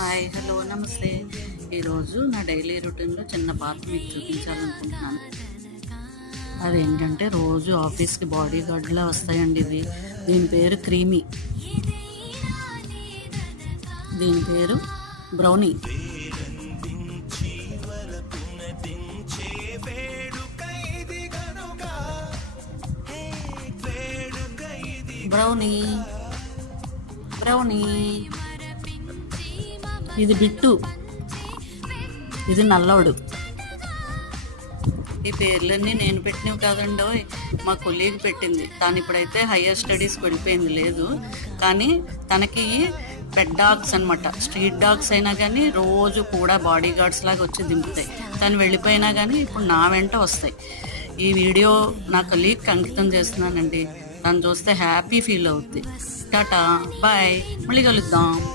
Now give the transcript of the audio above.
Hi, hello, నమస్తే. ఈరోజు నా డైలీ రొటీన్లో చిన్న పార్ట్ మీకు చూపించాలనుకుంటున్నాను. అదేంటంటే రోజు ఆఫీస్కి బాడీ గార్డ్లా వస్తాయండి ఇవి. దీని పేరు క్రీమీ, దీని పేరు బ్రౌనీ. బ్రౌనీ బ్రౌనీ ఇది బిట్టు, ఇది నల్లోడు. ఈ పేర్లన్నీ నేను పెట్టినవి కాదండో, మా కొలీగ్ పెట్టింది. తాను ఇప్పుడైతే హయ్యర్ స్టడీస్కి వెళ్ళిపోయింది, లేదు కానీ తనకి పెట్ డాగ్స్ అనమాట. స్ట్రీట్ డాగ్స్ అయినా కానీ రోజు కూడా బాడీ గార్డ్స్ లాగా వచ్చి దింపుతాయి. తను వెళ్ళిపోయినా కానీ ఇప్పుడు నా వెంట వస్తాయి. ఈ వీడియో నా కొలీగ్కి అంకితం చేస్తున్నానండి. తను చూస్తే హ్యాపీ ఫీల్ అవుద్ది. టాటా, బాయ్, మళ్ళీ కలుద్దాం.